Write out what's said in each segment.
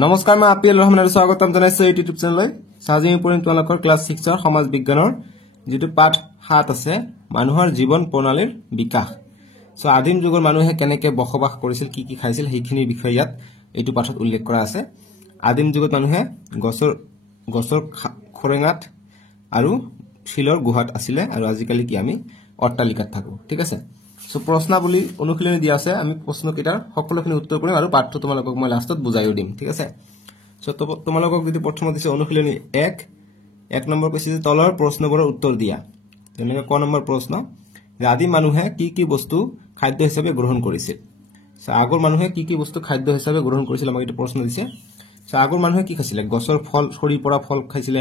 নমস্কাৰ মই আপিল ৰহমানৰ স্বাগতম জনাইছো এই ইউটিউব চেনেললৈ সাজি পৰিম তোমালোকৰ ক্লাছ 6 ৰ সমাজ বিজ্ঞানৰ যেটো পাঠ 7 আছে মানুহৰ জীৱন প্ৰণালীৰ বিকাশ সো আদিম যুগৰ মানুহে কেনেকৈ বসবাস কৰিছিল কি কি খাইছিল হেখিনি বিষয় ইয়াত এইটো পাঠত উল্লেখ কৰা আছে আদিম যুগত মানুহে গছৰ খৰেঙাত আৰু শিলৰ গুহাত আছিল আৰু আজিকালি কি আমি অট্টালিকাত থাকো ঠিক আছে সো প্ৰশ্নাৱলী অনুশীলনী দিয়া আছে আমি প্ৰশ্ন কেইটাৰ সকলোখিনি উত্তৰ কৰিম আৰু পাঠটো তোমালোকক মই লাষ্টত বুজাইও দিম ঠিক আছে সো তোমালোকক যদি প্ৰথমতে দিছে অনুশীলনী 1 নম্বৰ কৈছে যে তলৰ প্ৰশ্নবোৰৰ উত্তৰ দিয়া যেনেকৈ ক নম্বৰ প্ৰশ্ন যে আদি মানুহে কি কি বস্তু খাদ্য হিচাপে গ্ৰহণ কৰিছিল সো আগৰ মানুহে কি কি বস্তু খাদ্য হিচাপে গ্ৰহণ কৰিছিল আমাক এটা প্ৰশ্ন দিছে সো আগৰ মানুহে কি খাইছিল গছৰ ফল সৰি পৰা ফল খাইছিল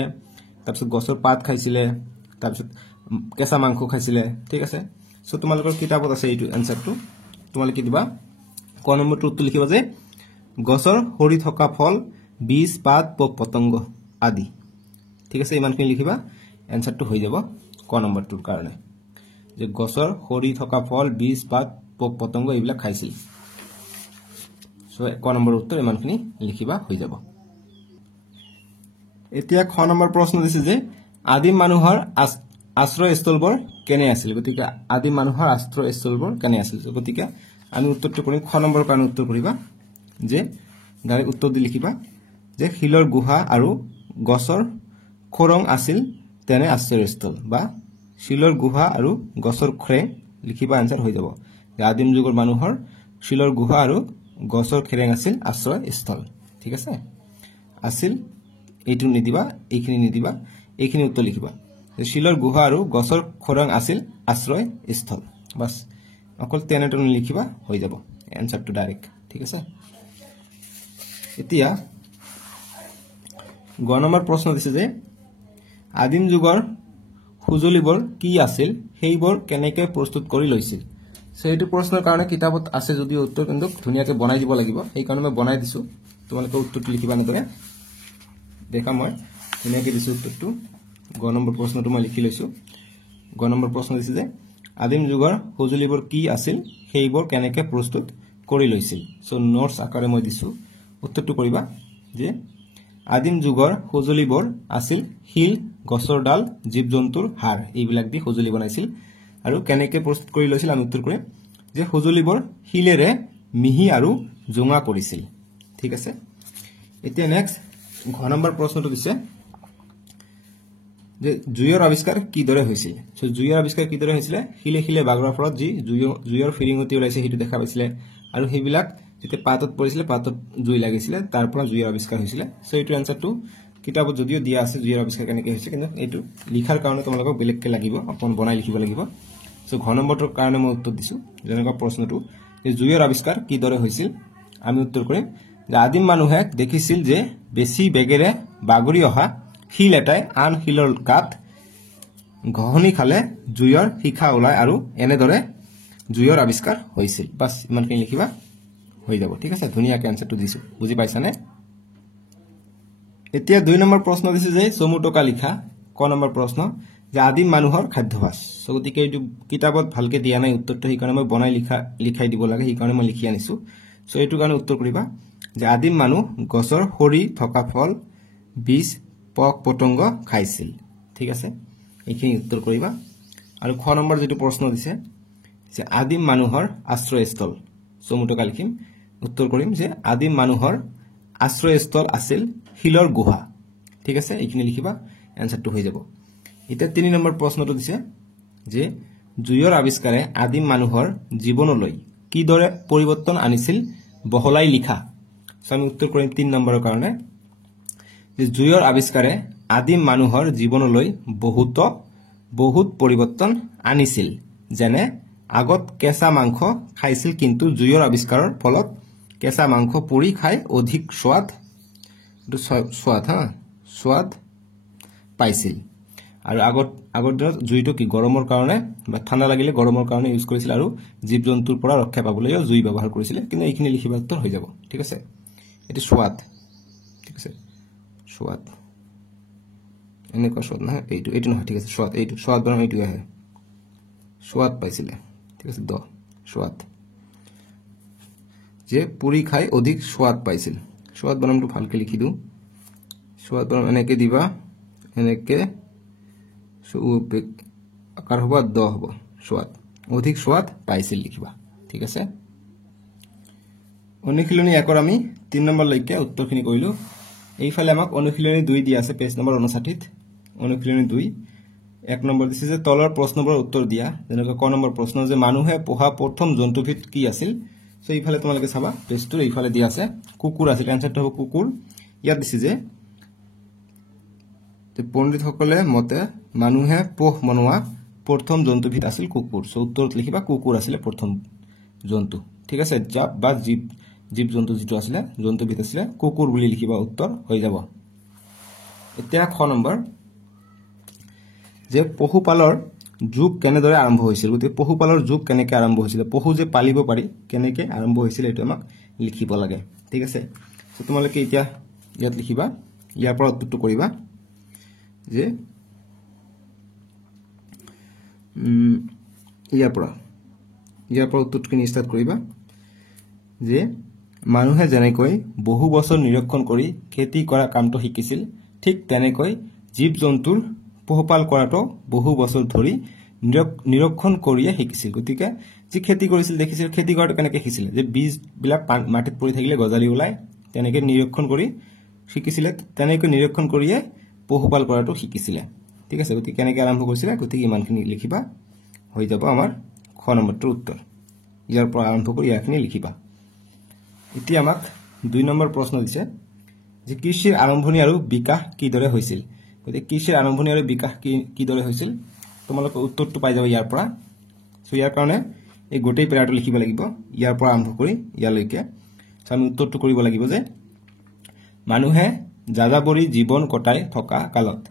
তাৰপিছত গছৰ পাত খাইছিল তাৰপিছত কেঁচা মাংস খাইছিল ঠিক আছে সো তোমালোকৰ কিতাপত আছে এইটো আনসাৰটো তোমালোকে কি দিবা ক নম্বৰটো উত্তৰ লিখিবা যে গছৰ সৰি থকা ফল বীজ পাত পোক পতংগ আদি ঠিক আছে ইমানখিনি লিখিবা আনসাৰটো হৈ যাব ক নম্বৰটোৰ কাৰণে যে গছৰ সৰি থকা ফল বীজ পাত পোক পতংগ এইবিলাক খাইছিল সো ক নম্বৰ উত্তৰ ইমানখিনি লিখিবা হৈ যাব এতিয়া খ নম্বৰ প্ৰশ্ন দিছে যে আদিম মানুহৰ আশ্ৰয়স্থলবোৰ কেনে আছিল গতিকে আদিম মানুহৰ আশ্ৰয়স্থলবোৰ কেনে আছিল গতিকে আমি উত্তৰটো কৰিম খ নম্বৰ কাৰণে উত্তৰ কৰিবা যে ডাইৰেক্ট উত্তৰ দি লিখিবা যে শিলৰ গুহা আৰু গছৰ খৰং আছিল তেনে আশ্ৰয়স্থল বা শিলৰ গুহা আৰু গছৰ খৰেং লিখিবা আনসাৰ হৈ যাব যে আদিম যুগৰ মানুহৰ শিলৰ গুহা আৰু গছৰ খৰেং আছিল আশ্ৰয়স্থল ঠিক আছে আছিল এইটো নিদিবা এইখিনি নিদিবা এইখিনি উত্তৰ লিখিবা শিলৰ গুহা আৰু গছৰ খৰং আছিল আশ্ৰয়স্থল বাস অকল তেনেটো লিখিবা হৈ যাব আনসাৰটো ডাইৰেক্ট ঠিক আছে এতিয়া গ নম্বৰ প্ৰশ্ন দিছে যে আদিম যুগৰ সুজলিবোৰ কি আছিল সেইবোৰ কেনেকৈ প্ৰস্তুত কৰি লৈছিল সো এইটো প্ৰশ্নৰ কাৰণে কিতাপত আছে যদি উত্তৰ কিন্তু ধুনিয়াকৈ বনাই দিব লাগিব এই কাৰণে মই বনাই দিছো তোমালোকে উত্তৰটো লিখিবা নদৰে দেখা মই ধুনিয়াকৈ দিছো উত্তৰটো গ নম্বৰ প্ৰশ্নটো মই লিখি লৈছো গ নম্বৰ প্ৰশ্ন দিছে যে আদিম যুগৰ সুজলিবোৰ কি আছিল সেইবোৰ কেনেকৈ প্ৰস্তুত কৰি লৈছিল সো নোটছ আকাৰে মই দিছো উত্তৰটো কৰিবা যে আদিম যুগৰ সুজলিবোৰ আছিল শিল গছৰ ডাল জীৱ-জন্তুৰ হাড় এইবিলাক দি সুজলি বনাইছিল আৰু কেনেকৈ প্ৰস্তুত কৰি লৈছিল আমি উত্তৰ কৰিম যে সুজলিবোৰ শিলেৰে মিহি আৰু জোঙা কৰিছিল ঠিক আছে এতিয়া নেক্সট ঘ নম্বৰ প্ৰশ্নটো দিছে যে জুইৰ আৱিষ্কাৰ কিদৰে হৈছিল সো জুইৰ আৱিষ্কাৰ কিদৰে হৈছিল শিলে শিলে বাগৰাৰ ফলত যি জুইৰ ফিৰিঙতি ওলাইছে হেতু দেখা পাইছিল আৰু হেবিলাক যেতে পাতত পৰিছিল পাতত জুই লাগিছিল তাৰ পৰা জুইৰ আৱিষ্কাৰ হৈছিল সো এইটো আনসাৰটো কিতাপত যদিও দিয়া আছে জুইৰ আৱিষ্কাৰ কেনেকৈ হৈছে কিন্তু এইটো লিখাৰ কাৰণে তোমালোকক বেলেগকৈ লাগিব অকন বনাই লিখিব লাগিব সো ঘ নম্বৰটোৰ কাৰণে মই উত্তৰ দিছো যেনেকুৱা প্ৰশ্নটো যে জুইৰ আৱিষ্কাৰ কিদৰে হৈছিল আমি উত্তৰ কৰিম যে আদিম মানুহে দেখিছিল যে বেছি বেগেৰে বাগৰি অহা শিল এটাই আন শিলৰ গাত ঘহনি খালে জুইৰ শিখা ওলাই আৰু এনেদৰে জুইৰ আৱিষ্কাৰ হৈছিল বাস ইমানখিনি লিখিবা হৈ যাব ঠিক আছে ধুনিয়াকৈ আনসাৰটো দিছো বুজি পাইছানে এতিয়া 2 নম্বৰ প্ৰশ্ন দিছে যে চমুটকা লিখা ক নম্বৰ প্ৰশ্ন যে আদিম মানুহৰ খাদ্যাভ্যাস সো গতিকে এইটো কিতাপত ভালকে দিয়া নাই উত্তৰটো সেই কাৰণে মই বনাই লিখাই দিব লাগে সেই কাৰণে মই লিখি আনিছো সো এইটো কাৰণে উত্তৰ কৰিবা যে আদিম মানুহ গছৰ সৰি থকা ফল বীজ পোক পতংগ খাইছিল ঠিক আছে এইখিনি উত্তৰ কৰিবা আৰু খ নম্বৰ যেটো প্ৰশ্ন দিছে যে আদিম মানুহৰ আশ্ৰয়স্থল চমুটকা লিখিম উত্তৰ কৰিম যে আদিম মানুহৰ আশ্ৰয়স্থল আছিল শিলৰ গুহা ঠিক আছে এইখিনি লিখিবা আনসাৰটো হৈ যাব এটা 3 নম্বৰ প্ৰশ্নটো দিছে যে জুইৰ আৱিষ্কাৰে আদিম মানুহৰ জীৱনলৈ কিদৰে পৰিৱৰ্তন আনিছিল বহলাই লিখা সো আমি উত্তৰ কৰিম 3 নম্বৰৰ কাৰণে যে জুইৰ আৱিষ্কাৰে আদিম মানুহৰ জীৱনলৈ বহুত পৰিৱৰ্তন আনিছিল যেনে আগত কেঁচা মাংস খাইছিল কিন্তু জুইৰ আৱিষ্কাৰৰ ফলত কেঁচা মাংস পুৰি খাই অধিক স্বাদ পাইছিল আৰু আগৰ দিনত জুইটো কি গৰমৰ কাৰণে বা ঠাণ্ডা লাগিলে গৰমৰ কাৰণে ইউজ কৰিছিল আৰু জীৱ-জন্তুৰ পৰা ৰক্ষা পাবলৈ জুই ব্যৱহাৰ কৰিছিল কিন্তু এইখিনি লিখিবা উত্তৰ হৈ যাব ঠিক আছে এটি স্বাদ ঠিক আছে স্বাদ এনেকুৱা স্বাদ নহয় এইটো নহয় ঠিক আছে স্বাদ এইটো স্বাদ বনাম এইটো আহে স্বাদ পাইছিল ঠিক আছে স্বাদ যে পুৰি খাই অধিক স্বাদ পাইছিল সোৱাদ বানামটো ভালকে লিখি দিওঁ সোৱাদ বানাম এনেকে দিবা এনেকে আকাৰ হ'ব দ হ'ব সোৱাদ অধিক সোৱাদ পাইছিল লিখিবা ঠিক আছে অনুশীলনী 1 আমি 3 নম্বৰ লৈকে উত্তৰখিনি কৰিলো এইফালে আমাক অনুশীলনী 2 দিয়া আছে পেজ নম্বৰ 59 অনুশীলনী 2 1 নম্বৰ দিছে যে তলৰ প্ৰশ্নবোৰৰ উত্তৰ দিয়া যেনেকৈ ক নম্বৰ প্ৰশ্ন যে মানুহে পোহা প্ৰথম জন্তুবিধ কি আছিল সো এইফালে তোমালোকে চাবা পেজটোৰ এইফালে দিয়া আছে কুকুৰ আছিল আনসাৰটো হ'ব কুকুৰ ইয়াত দিছে যে পণ্ডিতসকলে মতে মানুহে পোহ মনোৱা প্ৰথম জন্তুবিধ আছিল কুকুৰ সো উত্তৰত লিখিবা কুকুৰ আছিল প্ৰথম জন্তু ঠিক আছে জাপ বা জীৱ জন্তু যেটো আছিল জন্তুবিধ আছিল কুকুৰ বুলি লিখিবা উত্তৰ হৈ যাব এতিয়া খ নম্বৰ যে পশুপালৰ যুগ কেনেদৰে আৰম্ভ হৈছিল গতি পশুপালৰ যুগ কেনেকৈ আৰম্ভ হৈছিল পহু যে পালিব পাৰি কেনেকৈ আৰম্ভ হৈছিল এটো আমাক লিখিব লাগে ঠিক আছে সো তোমালোকে এতিয়া ইয়াত লিখিবা ইয়াৰ পৰা উত্তৰটো কৰিবা যে ইয়াৰ পৰা উত্তৰখিনি ষ্টাৰ্ট কৰিবা যে মানুহে যেনেকৈ বহু বছৰ নিৰীক্ষণ কৰি খেতি কৰা কামটো শিকিছিল ঠিক তেনেকৈ জীৱ জন্তুৰ পোহপাল কৰাটো বহু বছৰ ধৰি নিৰীক্ষণ কৰিয়ে শিকিছিল গতিকে যি খেতি কৰিছিল দেখিছিল খেতি কৰাটো কেনেকৈ শিকিছিল যে বীজ বিলাক মাটিত পৰি থাকিলে গজালি ওলাই তেনেকৈ নিৰীক্ষণ কৰি শিকিছিল তেনেকৈ নিৰীক্ষণ কৰিয়ে পোহপাল কৰাটো শিকিছিল ঠিক আছে গতিকে কেনেকৈ আৰম্ভ কৰিছিল গতিকে ইমানখিনি লিখিবা হৈ যাব আমাৰ খ নম্বৰটোৰ উত্তৰ ইয়াৰ পৰা আৰম্ভ কৰি ইয়াখিনি লিখিবা এতিয়া আমাক 2 নম্বৰ প্ৰশ্ন দিছে যে কৃষিৰ আৰম্ভণি আৰু বিকাশ কিদৰে হৈছিল গতিকে কৃষিৰ আৰম্ভণি আৰু বিকাশ কিদৰে হৈছিল তোমালোকে উত্তৰটো পাই যাব ইয়াৰ পৰা সো ইয়াৰ কাৰণে এই গোটেই পেৰাটো লিখিব লাগিব ইয়াৰ পৰা আৰম্ভ কৰি ইয়ালৈকে আমি উত্তৰটো কৰিব লাগিব যে মানুহে যাযাবৰী জীৱন কটাই থকা কালত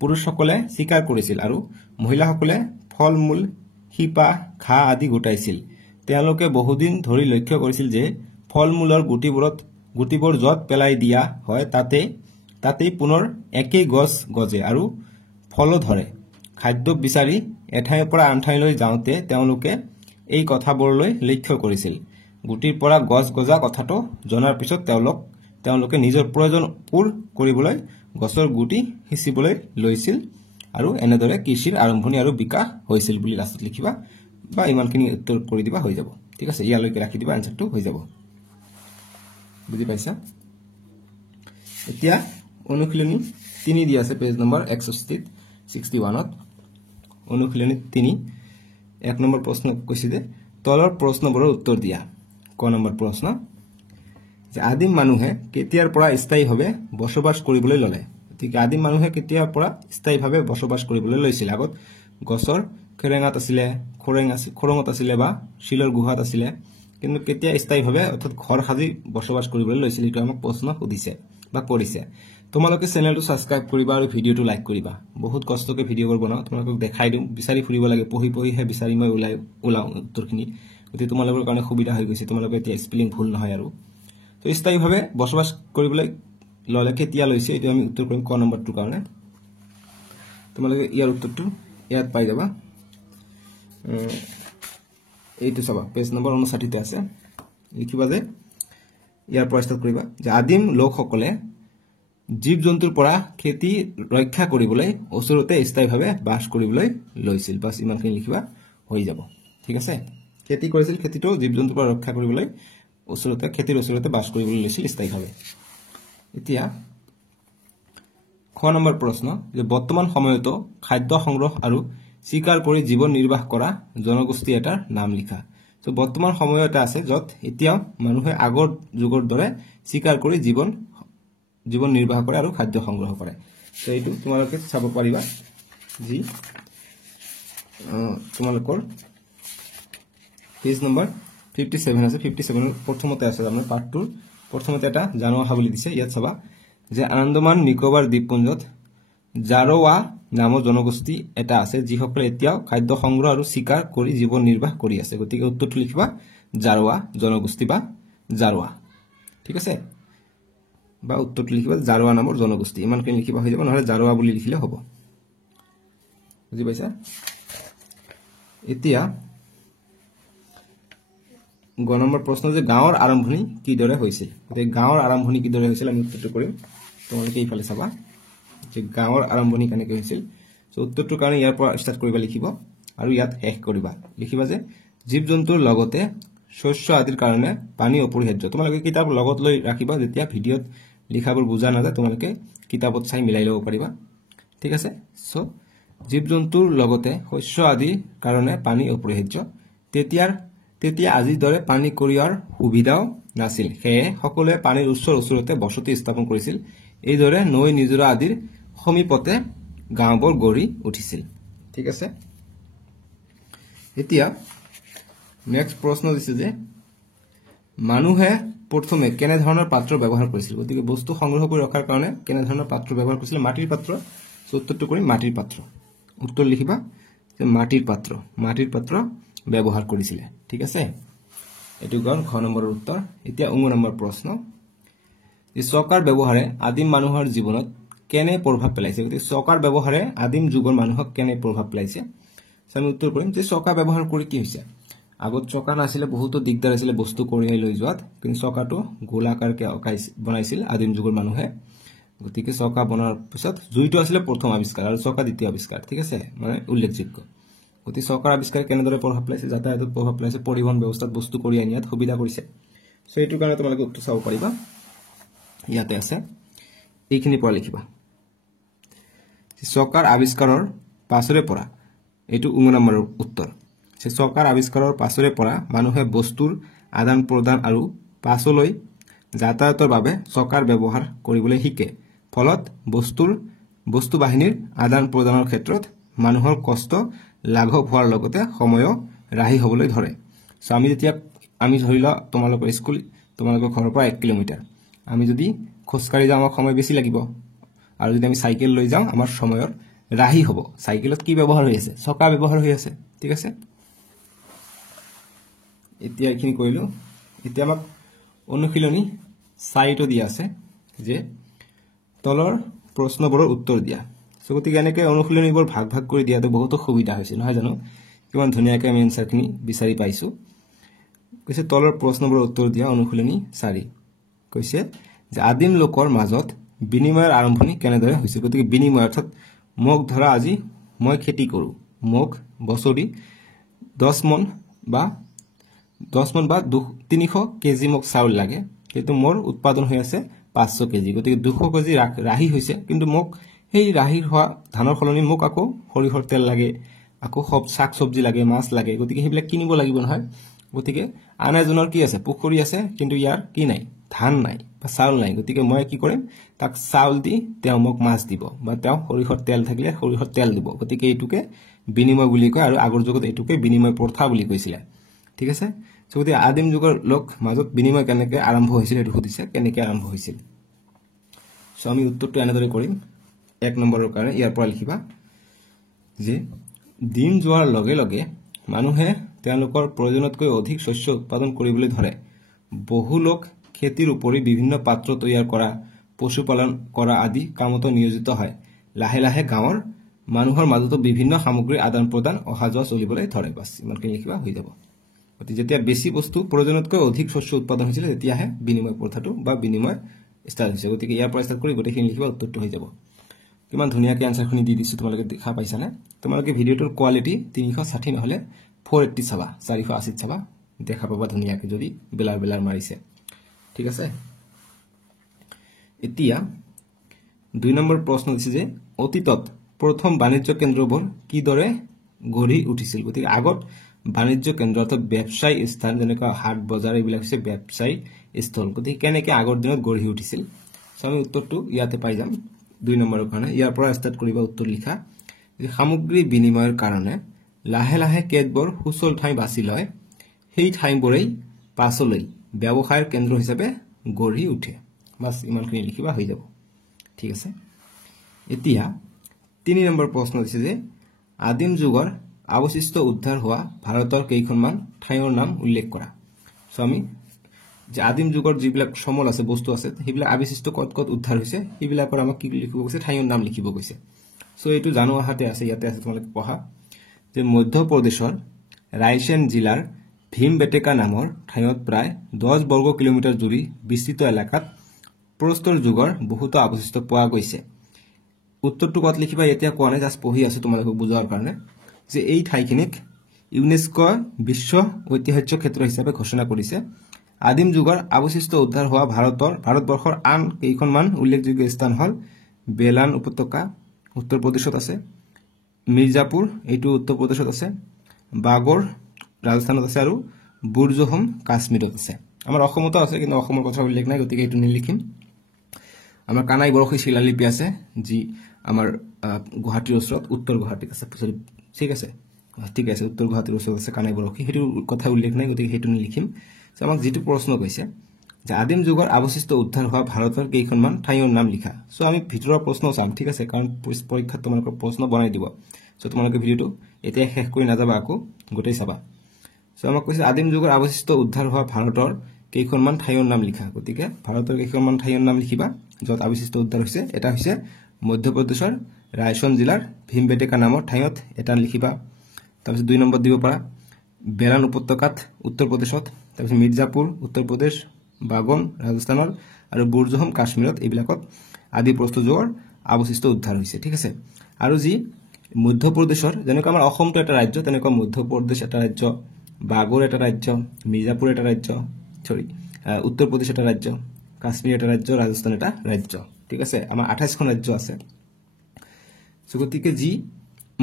পুৰুষসকলে শিকাৰ কৰিছিল আৰু মহিলাসকলে ফল-মূল শিপা ঘাঁহ আদি গোটাইছিল তেওঁলোকে বহুদিন ধৰি লক্ষ্য কৰিছিল যে ফল-মূলৰ গুটিবোৰ যত পেলাই দিয়া হয় তাতেই পুনৰ একেই গছ গজে আৰু ফলো ধৰে খাদ্য বিচাৰি এঠাইৰ পৰা আন ঠাইলৈ যাওঁতে তেওঁলোকে এই কথাবোৰলৈ লক্ষ্য কৰিছিল গুটিৰ পৰা গছ গজা কথাটো জনাৰ পিছত তেওঁলোকে নিজৰ প্ৰয়োজন পূৰ কৰিবলৈ গছৰ গুটি সিঁচিবলৈ লৈছিল আৰু এনেদৰে কৃষিৰ আৰম্ভণি আৰু বিকাশ হৈছিল বুলি লাষ্টত লিখিবা বা ইমানখিনি উত্তৰ কৰি দিবা হৈ যাব ঠিক আছে ইয়ালৈকে ৰাখি দিবা আনসাৰটো হৈ যাব বুজি পাইছা এতিয়া অনুশীলনী 3 দিয়া আছে পেজ নম্বৰ 61 61ত অনুশীলনী 3 1 নম্বৰ প্ৰশ্ন কৈছে যে তলৰ প্ৰশ্নবোৰৰ উত্তৰ দিয়া ক নম্বৰ প্ৰশ্ন যে আদিম মানুহে কেতিয়াৰ পৰা স্থায়ীভাৱে বসবাস কৰিবলৈ ললে ঠিক আদিম মানুহে কেতিয়াৰ পৰা স্থায়ীভাৱে বসবাস কৰিবলৈ লৈছিল আগত গছৰ খেৰেঙাত আছিল খৰঙত আছিল বা শিলৰ গুহাত আছিল কিন্তু কেতিয়া স্থায়ীভাৱে অৰ্থাৎ ঘৰ সাজি বসবাস কৰিবলৈ লৈছিল এটো আমাক প্ৰশ্ন সুধিছে বা কৰিছে তোমালোকে চেনেলটো সাবস্ক্ৰাইব কৰিবা আৰু ভিডিওটো লাইক কৰিবা বহুত কষ্টকে ভিডিওবোৰ বনাও তোমালোকক দেখাই দিম বিচাৰি ফুৰিব লাগে পঢ়িহে বিচাৰি মই ওলাও উত্তৰখিনি গতি তোমালোকৰ কাৰণে সুবিধা হৈ গৈছে তোমালোকে এতিয়া স্পেলিং ভুল নহয় আৰু তো স্থায়ীভাৱে বসবাস কৰিবলৈ ললে কেতিয়া লৈছে এটো আমি উত্তৰ কৰিম ক নম্বৰটোৰ কাৰণে তোমালোকে ইয়াৰ উত্তৰটো ইয়াত পাই যাবা এইটো চাবা পেজ নম্বৰ 59 তে আছে লিখিবা যে ইয়াৰ পৰা ষ্টাৰ্ট কৰিবা যে আদিম লোকসকলে জীৱ জন্তুৰ পৰা খেতি ৰক্ষা কৰিবলৈ ওচৰতে স্থায়ীভাৱে বাস কৰিবলৈ লৈছিল বাস ইমানখিনি লিখিবা হৈ যাব ঠিক আছে খেতি কৰিছিল খেতিটো জীৱ জন্তুৰ পৰা ৰক্ষা কৰিবলৈ খেতিৰ ওচৰতে বাস কৰিবলৈ লৈছিল স্থায়ীভাৱে এতিয়া খ নম্বৰ প্ৰশ্ন যে বৰ্তমান সময়তো খাদ্য সংগ্ৰহ আৰু শিকাৰ কৰি জীৱন নিৰ্বাহ কৰা জনগোষ্ঠী এটাৰ নাম লিখা সো বৰ্তমান সময় এটা আছে যত এতিয়া মানুহে আগৰ যুগৰ দৰে শিকাৰ কৰি জীৱন নিৰ্বাহ কৰে আৰু খাদ্য সংগ্ৰহ কৰে তো এইটো তোমালোকে চাব পাৰিবা যি তোমালোকৰ পেজ নম্বৰ 57 আছে 57 প্ৰথমতে আছে আমাৰ পাৰ্ট 2 প্ৰথমতে এটা জানোৱা বুলি দিছে ইয়াত চাবা যে আন্দামান নিকোবৰ দ্বীপপুঞ্জত জাৰোৱা নামৰ জনগোষ্ঠী এটা আছে যিসকলে এতিয়াও খাদ্য সংগ্ৰহ আৰু শিকাৰ কৰি জীৱন নিৰ্বাহ কৰি আছে গতিকে উত্তৰটো লিখিবা জাৰোৱা জনগোষ্ঠী বা জাৰোৱা ঠিক আছে বা উত্তৰটো লিখিবা জাৰোৱা নামৰ জনগোষ্ঠী ইমানখিনি লিখিবা হৈ যাব নহলে জাৰোৱা বুলি লিখিলে হ'ব বুজি পাইছা এতিয়া গ নম্বৰ প্ৰশ্ন যে গাঁৱৰ আৰম্ভণি কিদৰে হৈছিল গতিকে গাঁৱৰ আৰম্ভণি কিদৰে হৈছিল আমি উত্তৰটো কৰিম তোমালোকে এইফালে চাবা যে গাঁৱৰ আৰম্ভণি কেনেকৈ হৈছিল সো উত্তৰটোৰ কাৰণে ইয়াৰ পৰা ষ্টাৰ্ট কৰিবা লিখিব আৰু ইয়াত শেষ কৰিবা লিখিবা যে জীৱ জন্তুৰ লগতে শস্য আদিৰ কাৰণে পানী অপৰিহাৰ্য তোমালোকে কিতাপ লগত লৈ ৰাখিবা যেতিয়া ভিডিঅত লিখাবোৰ বুজা নাযায় তোমালোকে কিতাপত চাই মিলাই ল'ব পাৰিবা ঠিক আছে সো জীৱ জন্তুৰ লগতে শস্য আদিৰ কাৰণে পানী অপৰিহাৰ্য তেতিয়া আজিৰ দৰে পানী কঢ়িওৱাৰ সুবিধাও নাছিল সেয়ে সকলোৱে পানীৰ ওচৰতে বসতি স্থাপন কৰিছিল এইদৰে নৈ নিজৰা আদিৰ সমীপতে গাঁওবোৰ গঢ়ি উঠিছিল ঠিক আছে এতিয়া নেক্সট প্ৰশ্ন দিছে যে মানুহে প্ৰথমে কেনে ধৰণৰ পাত্ৰ ব্যৱহাৰ কৰিছিল গতিকে বস্তু সংগ্ৰহ কৰি ৰখাৰ কাৰণে কেনে ধৰণৰ পাত্ৰ ব্যৱহাৰ কৰিছিল মাটিৰ পাত্ৰ উত্তৰটো কৰিম মাটিৰ পাত্ৰ উত্তৰ লিখিবা যে মাটিৰ পাত্ৰ ব্যৱহাৰ কৰিছিল ঠিক আছে এটো গণ খ নম্বৰৰ উত্তৰ এতিয়া উং নম্বৰ প্ৰশ্ন যে চকাৰ ব্যৱহাৰে আদিম মানুহৰ জীৱনত কেনে প্ৰভাৱ পেলাইছে গতিকে চকাৰ ব্যৱহাৰে আদিম যুগৰ মানুহক কেনে প্ৰভাৱ পেলাইছে আমি উত্তৰ কৰিম যে চকা ব্যৱহাৰ কৰি কি হৈছে আগত চকা নাছিলে বহুত দিগদাৰ আছিল বস্তু কঢ়িয়াই লৈ যোৱাত কিন্তু চকাটো গোলাকাৰকে বনাইছিল আদিম যুগৰ মানুহে গতিকে চকা বনাৰ পিছত জুইটো আছিল প্ৰথম আৱিষ্কাৰ আৰু চকা দ্বিতীয় আৱিষ্কাৰ ঠিক আছে মানে উল্লেখযোগ্য গতি চকাৰ আৱিষ্কাৰ কেনেদৰে প্ৰভাৱ পেলাইছে যাতায়াতত প্ৰভাৱ পেলাইছে পৰিবহণ ব্যৱস্থাত বস্তু কঢ়িয়াই নিয়াত সুবিধা কৰিছে সো এইটো কাৰণে তোমালোকে উত্তৰ চাব পাৰিবা ইয়াতে আছে এইখিনি পৰা লিখিবা চকাৰ আৱিষ্কাৰৰ পাছৰে পৰা এইটো উং নম্বৰৰ উত্তৰ চকাৰ আৱিষ্কাৰৰ পাছৰে পৰা মানুহে বস্তুৰ আদান প্ৰদান আৰু পাছলৈ যাতায়াতৰ বাবে চকাৰ ব্যৱহাৰ কৰিবলৈ শিকে ফলত বস্তু বাহিনীৰ আদান প্ৰদানৰ ক্ষেত্ৰত মানুহৰ কষ্ট লাঘৱ হোৱাৰ লগতে সময়ও ৰাহি হ'বলৈ ধৰে সো আমি ধৰিলা তোমালোকৰ স্কুল তোমালোকৰ ঘৰৰ পৰা 1 কিলোমিটাৰ আমি যদি খোজকাঢ়ি যাওঁ আমাৰ সময় বেছি লাগিব আৰু যদি আমি সাইকেল লৈ যাওঁ আমাৰ সময়ৰ ৰাহি হ'ব সাইকেলত কি ব্যৱহাৰ হৈ আছে চকা ব্যৱহাৰ হৈ আছে ঠিক আছে এতিয়া এখিনি কইলো এতিয়া আমাক অনুশীলনী 4টো দিয়া আছে যে তলৰ প্ৰশ্নবোৰৰ উত্তৰ দিয়া সো গতিকে এনেকৈ অনুশীলনীবোৰ ভাগ কৰি দিয়াটো বহুত সুবিধা হৈছে নহয় জানো কিমান ধুনীয়াকৈ আমি এনসাৰখিনি বিচাৰি পাইছো কৈছে তলৰ প্ৰশ্নবোৰৰ উত্তৰ দিয়া অনুশীলনী 4 কৈছে যে আদিম লোকৰ মাজত বিনিময়ৰ আৰম্ভণি কেনেদৰে হৈছে গতিকে বিনিময় অৰ্থাৎ মোক ধৰা আজি মই খেতি কৰো মোক বছৰি 10 মন বা 300 কেজি মোক চাউল লাগে কিন্তু মোৰ উৎপাদন হৈ আছে 500 কেজি গতিকে 200 কেজি ৰাহি হৈছে কিন্তু মোক এই ৰাহিৰ হোৱা ধানৰ খলনি মোক আকৌ সৰিহৰ তেল লাগে আকৌ শাক সবজি লাগে মাছ লাগে গতিকে হেবিলাক কিনিব লাগিব নহয় গতিকে আন এজনৰ কি আছে পুখুৰী আছে কিন্তু ইয়াৰ কি নাই ধান নাই বা চাউল নাই গতিকে মই কি কৰিম তাক চাউল দি তেওঁ মোক মাছ দিব বা তেওঁ সৰিহৰ তেল থাকিলে সৰিহৰ তেল দিব গতিকে এইটোকে বিনিময় বুলি কয় আৰু আগৰ যুগত এইটোকে বিনিময় প্ৰথা বুলি কৈছিল ঠিক আছে সো গতি আদিম যুগৰ লোক মাজত বিনিময় কেনেকৈ আৰম্ভ হৈছিল এটো সুধিছে কেনেকৈ আৰম্ভ হৈছিল সো আমি উত্তৰটো এনেদৰে কৰিম 1 নম্বৰৰ কাৰণে ইয়াৰ পৰা লিখিবা যে দিন যোৱাৰ লগে লগে মানুহে তেওঁলোকৰ প্ৰয়োজনতকৈ অধিক শস্য উৎপাদন কৰিবলৈ ধৰে বহু লোক খেতিৰ উপৰি বিভিন্ন পাত্ৰ তৈয়াৰ কৰা পশুপালন কৰা আদি কামত নিয়োজিত হয় লাহে লাহে গাঁৱৰ মানুহৰ মাজত বিভিন্ন সামগ্ৰীৰ আদান প্ৰদান অহা যোৱা চলিবলৈ ধৰে বাস ইমানখিনি লিখিবা হৈ যাব গতি যেতিয়া বেছি বস্তু প্ৰয়োজনতকৈ অধিক শস্য উৎপাদন হৈছিল তেতিয়াহে বিনিময় প্ৰথাটো বা বিনিময় ষ্টাৰ্ট হৈছে গতিকে ইয়াৰ পৰা ষ্টাৰ্ট কৰি গোটেইখিনি লিখিবা উত্তৰটো হৈ যাব কিমান ধুনীয়াকৈ আনসাৰখিনি দি দিছো তোমালোকে দেখা পাইছানে তোমালোকে ভিডিওটোৰ কোৱালিটি 360 নহলে 480 চাবা 480 চাবা দেখা পাবা ধুনীয়াকৈ যদি বেলাৰ মাৰিছে ঠিক আছে এতিয়া 2 নম্বৰ প্ৰশ্ন দিছে যে অতীতত প্ৰথম বাণিজ্য কেন্দ্ৰবোৰ কিদৰে গঢ়ি উঠিছিল গতিকে আগত বাণিজ্য কেন্দ্ৰ অৰ্থাৎ ব্যৱসায় স্থান যেনেকৈ হাট বজাৰ এইবিলাক হৈছে ব্যৱসায় স্থল গতিকে কেনেকৈ আগৰ দিনত গঢ়ি উঠিছিল সো আমি উত্তৰটো ইয়াতে পাই যাম 2 নম্বৰৰ কাৰণে ইয়াৰ পৰা ষ্টাৰ্ট কৰিবা উত্তৰ লিখা যে সামগ্ৰী বিনিময়ৰ কাৰণে লাহে লাহে কেতবোৰ সুচল ঠাই বাছি লয় সেই ঠাইবোৰেই পাছলৈ ব্যৱসায়ৰ কেন্দ্ৰ হিচাপে গঢ়ি উঠে বাস ইমানখিনি লিখিবা হৈ যাব ঠিক আছে এতিয়া 3 নম্বৰ প্ৰশ্ন দিছে যে আদিম যুগৰ অৱশিষ্ট উদ্ধাৰ হোৱা ভাৰতৰ কেইখনমান ঠাইৰ নাম উল্লেখ কৰা সো আমি যে আদিম যুগৰ যিবিলাক সমল আছে বস্তু আছে সেইবিলাক অৱশিষ্ট কত উদ্ধাৰ হৈছে সেইবিলাকৰ আমাক কি লিখিব কৈছে ঠাইৰ নাম লিখিব কৈছে সো এইটো জানো আহাতে আছে ইয়াতে আছে তোমালোকে পঢ়া যে মধ্য প্ৰদেশৰ ৰায়সেন জিলাৰ ভীমবেটেকা নামৰ ঠাইত প্ৰায় 10 বৰ্গ কিলোমিটাৰ জুৰি বিস্তৃত এলেকাত প্ৰস্তৰ যুগৰ বহুতো অৱশিষ্ট পোৱা গৈছে উত্তৰটো কত লিখিবা এতিয়া কোৱা নাই জাস্ট পঢ়ি আছে তোমালোকক বুজোৱাৰ কাৰণে যে এই ঠাইখিনিক ইউনেস্কো বিশ্ব ঐতিহ্য ক্ষেত্ৰ হিচাপে ঘোষণা কৰিছে আদিম যুগৰ অৱশিষ্ট উদ্ধাৰ হোৱা ভাৰতবৰ্ষৰ আন কেইখনমান উল্লেখযোগ্য স্থান হল বেলান উপত্যকা উত্তৰ প্ৰদেশত আছে মিৰ্জাপুৰ এইটো উত্তৰ প্ৰদেশত আছে বাগৰ ৰাজস্থানত আছে আৰু বুৰজোহম কাশ্মীৰত আছে আমাৰ অসমতো আছে কিন্তু অসমৰ কথা উল্লেখ নাই গতিকে এইটো নিলিখিম আমাৰ কানাই বৰশী শিলালিপি আছে যি আমাৰ গুৱাহাটীৰ ওচৰত উত্তৰ গুৱাহাটীত আছে ঠিক আছে উত্তৰ গুৱাহাটীৰ ওচৰত আছে কানাই বৰশী সেইটো কথা উল্লেখ নাই গতিকে সেইটো নিলিখিম আমাক যেটো প্ৰশ্ন কৈছে যে আদিম যুগৰ অৱশিষ্ট উদ্ধাৰ হোৱা ভাৰতৰ কেইখনমান ঠাইৰ নাম লিখা সো আমি ভিতৰৰ প্ৰশ্ন চাম ঠিক আছে কাৰণ পৰীক্ষাত তোমালোকৰ প্ৰশ্ন বনাই দিব সো তোমালোকে ভিডিওটো এতিয়া শেষ কৰি নাযাবা আকৌ গোটেই চাবা সো আমাক কৈছে আদিম যুগৰ অৱশিষ্ট উদ্ধাৰ হোৱা ভাৰতৰ কেইখনমান ঠাইৰ নাম লিখা গতিকে ভাৰতৰ কেইখনমান ঠাইৰ নাম লিখিবা যত অৱশিষ্ট উদ্ধাৰ হৈছে এটা হৈছে মধ্যপ্ৰদেশৰ ৰায়সন জিলাৰ ভীমবেটেকা নামৰ ঠাইত এটা লিখিবা তাৰপিছত 2 নম্বৰ দিব পাৰা বেলান উপত্যকাত উত্তৰ প্ৰদেশত তাৰপিছত মিৰ্জাপুৰ উত্তৰ প্ৰদেশ বাগন ৰাজস্থানৰ আৰু বুৰজোহম কাশ্মীৰত এইবিলাকত আদি প্ৰস্তৰ যুগৰ অৱশিষ্ট উদ্ধাৰ হৈছে ঠিক আছে আৰু যি মধ্যপ্ৰদেশৰ যেনেকৈ আমাৰ অসমটো এটা ৰাজ্য তেনেকৈ মধ্যপ্ৰদেশ এটা ৰাজ্য বাগৰ এটা ৰাজ্য মিৰ্জাপুৰ এটা ৰাজ্য উত্তৰ প্ৰদেশ এটা ৰাজ্য কাশ্মীৰ এটা ৰাজ্য ৰাজস্থান এটা ৰাজ্য ঠিক আছে আমাৰ 28খন ৰাজ্য আছে গতিকে যি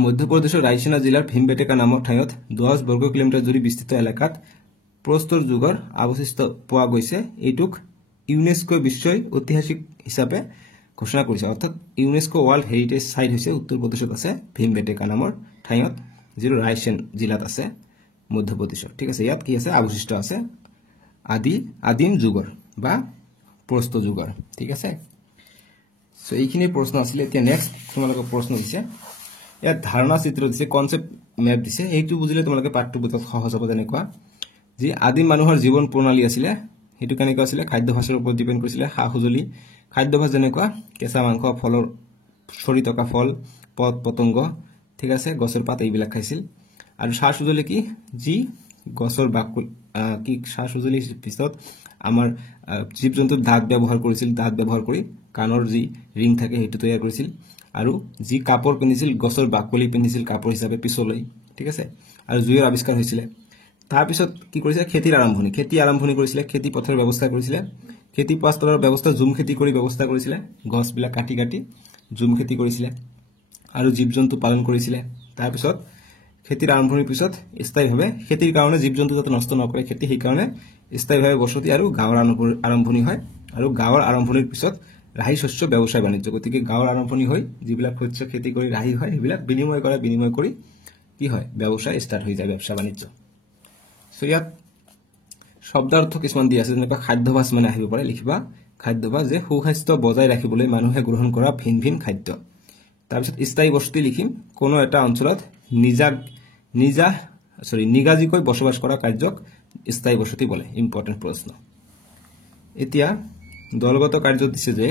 মধ্যপ্ৰদেশৰ ৰায়সেনা জিলাৰ ভীমবেটেকা নামৰ ঠাইত 10 বৰ্গ কিলোমিটাৰ জুৰি বিস্তৃত এলেকাত প্ৰস্তৰ যুগৰ অৱশিষ্ট পোৱা গৈছে এইটোক ইউনেস্কো বিশ্ব ঐতিহাসিক হিচাপে ঘোষণা কৰিছে অৰ্থাৎ ইউনেস্কো ওয়াৰ্ল্ড হেৰিটেজ সাইট হৈছে উত্তৰ প্ৰদেশত আছে ভীমবেটেকা নামৰ ঠাইত যিটো ৰায়সেন জিলাত আছে মধ্যপ্ৰদেশৰ ঠিক আছে ইয়াত কি আছে অৱশিষ্ট আছে আদিম যুগৰ বা প্ৰস্তৰ যুগৰ ঠিক আছে সো এইখিনি প্ৰশ্ন আছিল এতিয়া নেক্সট তোমালোকক প্ৰশ্ন দিছে ইয়াত ধাৰণা চিত্ৰ দিছে কনসেপ্ট মেপ দিছে এইটো বুজিলে তোমালোকে পাঠটো বুজাত সহজ হ'ব যেনেকুৱা যি আদিম মানুহৰ জীৱন প্ৰণালী আছিল হেতু কেনেকুৱা আছিল খাদ্যভাসৰ ওপৰত ডিপেন্ড কৰিছিল হাহুজলি খাদ্যভাস যেনেকুৱা কেঁচা মাংস ফলৰ সৰি থকা ফল পতংগ ঠিক আছে গছৰ পাত এইবিলাক খাইছিল আৰু সাৰসুজলি কি যি গছৰ বাকল কি সাৰসুজলি পিছত আমাৰ জীৱ-জন্তুৰ দাঁত ব্যৱহাৰ কৰিছিল দাঁত ব্যৱহাৰ কৰি কাণৰ যি ৰিং থাকে হেতু তৈয়াৰ কৰিছিল আৰু যি কাপড় পিন্ধিছিল গছৰ বাকলি পিন্ধিছিল কাপড় হিচাপে পিছলৈ ঠিক আছে আৰু জুইৰ আৱিষ্কাৰ হৈছিল তাৰ পিছত কি কৰিছিল খেতি আৰম্ভণি কৰিছিল খেতি পথৰ ব্যৱস্থা কৰিছিল খেতি পাস্তৰৰ ব্যৱস্থা জুম খেতি কৰি ব্যৱস্থা কৰিছিল গছ বিলাক কাটি জুম খেতি কৰিছিল আৰু জীৱ-জন্তু পালন কৰিছিল তাৰ পিছত খেতিৰ আৰম্ভণিৰ পিছত স্থায়ীভাৱে খেতিৰ কাৰণে জীৱ-জন্তু যাতে নষ্ট নকৰে খেতি সেই কাৰণে স্থায়ীভাৱে বসতি আৰু গাঁৱৰ আৰম্ভণি হয় আৰু গাঁৱৰ আৰম্ভণিৰ পিছত ৰাহি শস্য ব্যৱসায় বাণিজ্য গতিকে গাঁৱৰ আৰম্ভণি হয় যিবিলাক শস্য খেতি কৰি ৰাহি হয় সেইবিলাক বিনিময় কৰি কি হয় ব্যৱসায় ষ্টাৰ্ট হৈ যায় ব্যবসা বাণিজ্য সো ইয়াত শব্দাৰ্থ কিছুমান দি আছে যেনেকৈ খাদ্যভাস মানে আহিব পাৰে লিখিবা খাদ্যভাস যে সুস্বাস্থ্য বজাই ৰাখিবলৈ মানুহে গ্ৰহণ কৰা ভিন খাদ্য তাৰ পিছত স্থায়ী বসতি লিখিম কোনো এটা অঞ্চলত নিগাজিকৈ বসবাস কৰা কাৰ্যক স্থায়ী বসতি বলে ইম্পৰ্টেন্ট প্ৰশ্ন এতিয়া দলগত কাৰ্য দিছে যে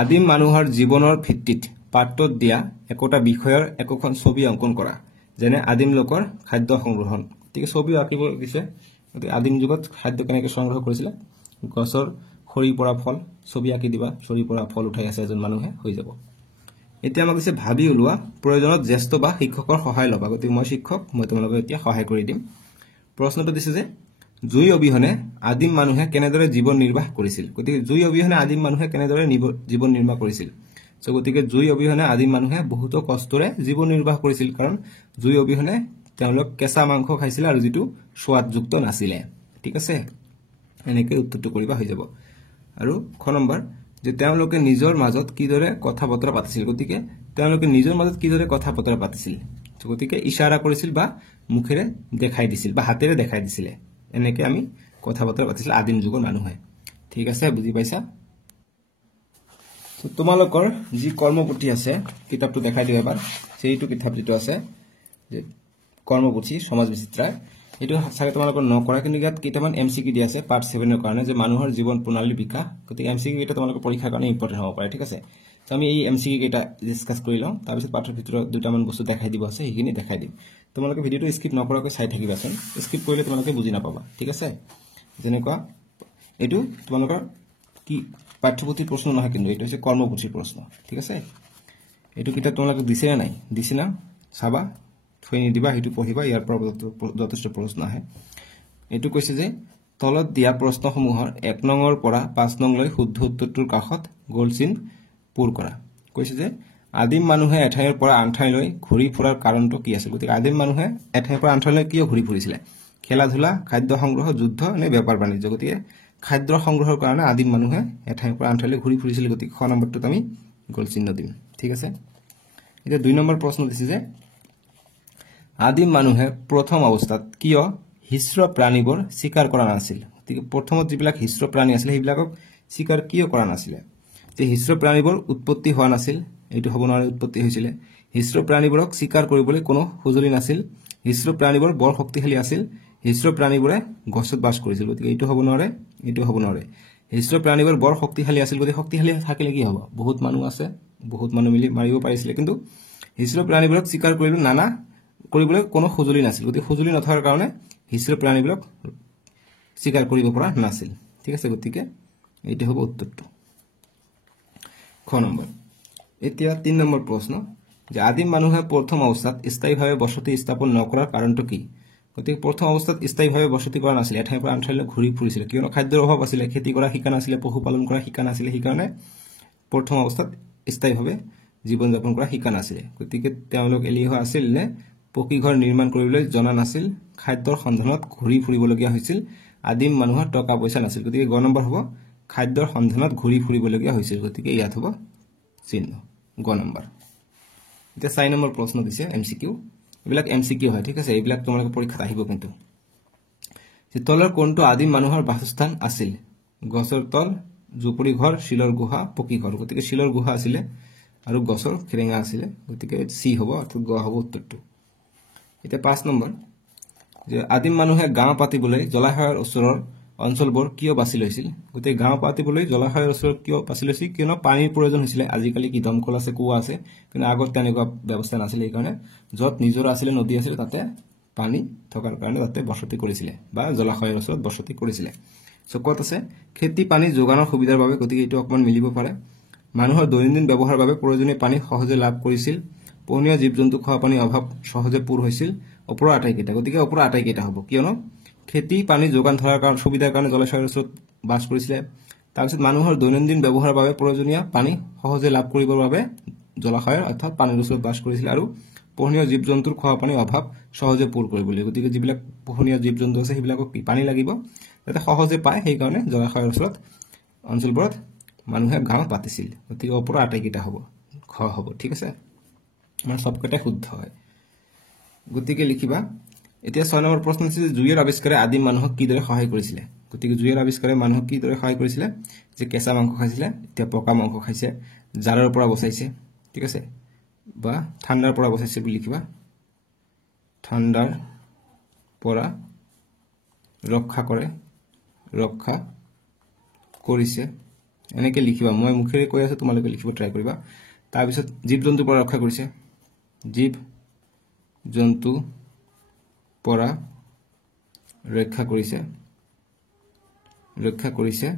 আদিম মানুহৰ জীৱনৰ ভিত্তিত পাঠত দিয়া একোটা বিষয়ৰ একোখন ছবি অংকন কৰা যেনে আদিম লোকৰ খাদ্য সংগ্ৰহণ ঠিক ছবি আঁকিব দিছে আদিম যুগত খাদ্য কেনেকৈ সংগ্ৰহ কৰিছিল গছৰ খৰি পৰা ফল ছবি আঁকি দিবা খৰি পৰা ফল উঠাই আছে এজন মানুহে হৈ যাব এতিয়া আমাক দিছে ভাবি উলোৱা প্ৰয়োজনত জ্যেষ্ঠ বা শিক্ষকৰ সহায় লবা গতিকে মই শিক্ষক মই তোমালোকক এতিয়া সহায় কৰি দিম প্ৰশ্নটো দিছে যে জুই অবিহনে আদিম মানুহে কেনেদৰে জীৱন নিৰ্বাহ কৰিছিল গতিকে জুই অবিহনে আদিম মানুহে কেনেদৰে জীৱন নিৰ্বাহ কৰিছিল সো গতিকে জুই অবিহনে আদিম মানুহে বহুত কষ্টৰে জীৱন নিৰ্বাহ কৰিছিল কাৰণ জুই অবিহনে তেওঁলোক কেঁচা মাংস খাইছিল আৰু যেটো সোৱাদযুক্ত নাছিল ঠিক আছে এনেকৈ উত্তৰটো কৰিবা হৈ যাব আৰু খ নম্বৰ যে তেওঁলোকে নিজৰ মাজত কিদৰে কথা বতৰা পাতিছিল গতিকে তেওঁলোকে নিজৰ মাজত কিদৰে কথা বতৰা পাতিছিল গতিকে ইশাৰা কৰিছিল বা মুখেৰে দেখাই দিছিল বা হাতেৰে দেখাই দিছিল এনেকৈ আমি কথা বতৰা পাতিছিল আদিম যুগৰ মানুহে ঠিক আছে বুজি পাইছা তোমালোকৰ যি কৰ্মপুথি আছে কিতাপটো দেখাই দিও এবাৰ সেইটো কিতাপ যেটো আছে যে কৰ্মপুথি সমাজ বিচিত্ৰা এইটো চাগে তোমালোকৰ নকৰা, কিন্তু ইয়াত কেইটামান এমচিকিউ দি আছে পাৰ্ট 7 ৰ কাৰণে যে মানুহৰ জীৱন প্ৰণালীৰ বিকাশ। গতিকে এমচিকিউ কেইটা তোমালোকৰ পৰীক্ষাৰ কাৰণে ইম্পৰ্টেণ্ট হ'ব পাৰে, ঠিক আছে। তো আমি এই এমচিকিউ কেইটা ডিছকাছ কৰি লওঁ, তাৰপিছত পাঠৰ ভিতৰত দুটামান বস্তু দেখাই দিব আছে, সেইখিনি দেখাই দিম। তোমালোকে ভিডিঅ'টো স্কিপ নকৰাকৈ চাই থাকিবাচোন, স্কিপ কৰিলে তোমালোকে বুজি নাপাবা, ঠিক আছে। যেনেকুৱা এইটো তোমালোকৰ কি পাঠ্যপুথিৰ প্ৰশ্ন নহয়, কিন্তু এইটো হৈছে কৰ্মপুথিৰ প্ৰশ্ন, ঠিক আছে। এইটো কিতাপ তোমালোকে দিছে নে নাই, দিছে না চাবা, থৈ নিদিবা, সেইটো পঢ়িবা, ইয়াৰ পৰা যথেষ্ট প্ৰশ্ন আহে। এইটো কৈছে যে তলত দিয়া প্ৰশ্নসমূহৰ 1 নঙৰ পৰা 5 নংলৈ শুদ্ধ উত্তৰটোৰ কাষত গোল চিন পূৰ কৰা। কৈছে যে আদিম মানুহে এঠাইৰ পৰা আন ঠাইলৈ ঘূৰি ফুৰাৰ কাৰণটো কি আছিল। গতিকে আদিম মানুহে এঠাইৰ পৰা আন ঠাইলৈ কিয় ঘূৰি ফুৰিছিলে? খেলা ধূলা, খাদ্য সংগ্ৰহ, যুদ্ধ নে বেপাৰ বাণিজ্য? গতিকে খাদ্য সংগ্ৰহৰ কাৰণে আদিম মানুহে এঠাইৰ পৰা আন ঠাইলৈ ঘূৰি ফুৰিছিল, গতিকে খ নম্বৰটোত আমি গোল চিহ্ন দিম, ঠিক আছে। এতিয়া 2 নম্বৰ প্ৰশ্ন দিছে যে আদিম মানুহে প্ৰথম অৱস্থাত কিয় হিস্ৰ প্ৰাণীবোৰ চিকাৰ কৰা নাছিল? গতিকে প্ৰথমত যিবিলাক হিস্ৰ প্ৰাণী আছিল সেইবিলাকক চিকাৰ কিয় কৰা নাছিলে? যে হিস্ৰ প্ৰাণীবোৰ উৎপত্তি হোৱা নাছিল, এইটো হ'ব নোৱাৰে, উৎপত্তি হৈছিলে। হিস্ৰ প্ৰাণীবোৰক চিকাৰ কৰিবলৈ কোনো সঁজুলি নাছিল, হিস্ৰ প্ৰাণীবোৰ বৰ শক্তিশালী আছিল, হিস্ৰ প্ৰাণীবোৰে গছত বাস কৰিছিল, গতিকে এইটো হ'ব নোৱাৰে, এইটো হ'ব নোৱাৰে। হিস্ৰ প্ৰাণীবোৰ বৰ শক্তিশালী আছিল, গতিকে শক্তিশালী থাকিলে কি হ'ব? বহুত মানুহ আছে, বহুত মানুহ মিলি মাৰিব পাৰিছিলে, কিন্তু হিস্ৰ প্ৰাণীবোৰক চিকাৰ কৰিবলৈ কোনো সঁজুলি নাছিল, গতিকে সঁজুলি নথকাৰ কাৰণে হিস্ৰ প্ৰাণীবোৰক চিকাৰ কৰিব পৰা নাছিল, ঠিক আছে। গতিকে এইটো হ'ব উত্তৰটো, খ নম্বৰ। এতিয়া 3 নম্বৰ প্ৰশ্ন যে আদিম মানুহে প্ৰথম অৱস্থাত স্থায়ীভাৱে বসতি স্থাপন নকৰাৰ কাৰণটো কি? গতিকে প্ৰথম অৱস্থাত স্থায়ীভাৱে বসতি কৰা নাছিলে, এঠাইৰ পৰা আন ঠাইলৈ ঘূৰি ফুৰিছিলে, কিয়নো খাদ্যৰ অভাৱ আছিলে, খেতি কৰা শিকা নাছিলে, পশুপালন কৰা শিকা নাছিলে, সেইকাৰণে প্ৰথম অৱস্থাত স্থায়ীভাৱে জীৱন যাপন কৰা শিকা নাছিলে। গতিকে তেওঁলোক এলেহুৱা আছিল নে পকী ঘৰ নিৰ্মাণ কৰিবলৈ জনা নাছিল, খাদ্যৰ সন্ধানত ঘূৰি ফুৰিবলগীয়া হৈছিল, আদিম মানুহৰ টকা পইচা নাছিল? গতিকে গ নম্বৰ হ'ব খাদ্যৰ সন্ধানত ঘূৰি ফুৰিবলগীয়া হৈছিল, গতিকে ইয়াত হ'ব চিহ্ন গ নম্বৰ। এতিয়া 4 নম্বৰ প্ৰশ্ন দিছে এমচিকিউ, এইবিলাক এমচিকিউ হয়, ঠিক আছে, এইবিলাক তোমালোকে পৰীক্ষাত আহিব। কিন্তু তলৰ কোনটো আদিম মানুহৰ বাসস্থান আছিল? গছৰ তল, জুপুৰি ঘৰ, শিলৰ গুহা, পকী ঘৰ? গতিকে শিলৰ গুহা আছিলে আৰু গছৰ খেৰেঙা আছিলে, গতিকে চি হ'ব, অৰ্থাৎ গ হ'ব উত্তৰটো। এতিয়া 5 নম্বৰ যে আদিম মানুহে গাঁও পাতিবলৈ জলাশয়ৰ ওচৰৰ অঞ্চলবোৰ কিয় বাছি লৈছিল? গতিকে গাঁও পাতিবলৈ জলাশয়ৰ ওচৰত কিয় বাছি লৈছিল? কিয়নো পানীৰ প্ৰয়োজন হৈছিলে। আজিকালি কি দমকল আছে, কুঁৱা আছে, কিন্তু আগত তেনেকুৱা ব্যৱস্থা নাছিলে, সেইকাৰণে য'ত নিজৰা আছিলে, নদী আছিলে, তাতে পানী থকাৰ কাৰণে তাতে বসতি কৰিছিলে বা জলাশয়ৰ ওচৰত বসতি কৰিছিলে। চ' ক'ত আছে? খেতি পানী যোগানৰ সুবিধাৰ বাবে, গতিকে এইটো অকণমান মিলিব পাৰে। মানুহৰ দৈনন্দিন ব্যৱহাৰৰ বাবে প্ৰয়োজনীয় পানী সহজে লাভ কৰিছিল, পোহনীয়া জীৱ জন্তু খোৱা পানীৰ অভাৱ সহজে পূৰ হৈছিল, ওপৰৰ আটাইকেইটা। গতিকে ওপৰৰ আটাইকেইটা হ'ব, কিয়নো খেতি পানী যোগান ধৰাৰ কাৰণে সুবিধাৰ কাৰণে জলাশয়ৰ ওচৰত বাস কৰিছিলে। তাৰপিছত মানুহৰ দৈনন্দিন ব্যৱহাৰৰ বাবে প্ৰয়োজনীয় পানী সহজে লাভ কৰিবৰ বাবে জলাশয়ৰ অৰ্থাৎ পানীৰ ওচৰত বাস কৰিছিলে, আৰু পোহনীয়া জীৱ জন্তুৰ খোৱা পানীৰ অভাৱ সহজে পূৰ কৰিবলৈ। গতিকে যিবিলাক পোহনীয়া জীৱ জন্তু আছে সেইবিলাকক পানী লাগিব, যাতে সহজে পায়, সেইকাৰণে জলাশয়ৰ ওচৰত অঞ্চলবোৰত মানুহে গাঁও পাতিছিল। গতিকে ওপৰৰ আটাইকেইটা হ'ব, খ হ'ব, ঠিক আছে, আমাৰ চবকেইটা শুদ্ধ হয়। গতিকে লিখিবা। এতিয়া 6 নম্বৰ প্ৰশ্ন হৈছে যে জুইৰ আৱিষ্কাৰে আদিম মানুহক কিদৰে সহায় কৰিছিলে? গতিকে জুইৰ আৱিষ্কাৰে মানুহক কিদৰে সহায় কৰিছিলে? যে কেঁচা মাংস খাইছিলে, এতিয়া পকা মাংস খাইছে, জাৰৰ পৰা বচাইছে, ঠিক আছে, বা ঠাণ্ডাৰ পৰা বচাইছে বুলি লিখিবা, ঠাণ্ডাৰ পৰা ৰক্ষা কৰিছে, এনেকৈ লিখিবা। মই মুখেৰে কৈ আছোঁ, তোমালোকে লিখিব ট্ৰাই কৰিবা। তাৰপিছত জীৱ জন্তুৰ পৰা ৰক্ষা কৰিছে, জীৱ জন্তু পৰা ৰক্ষা কৰিছে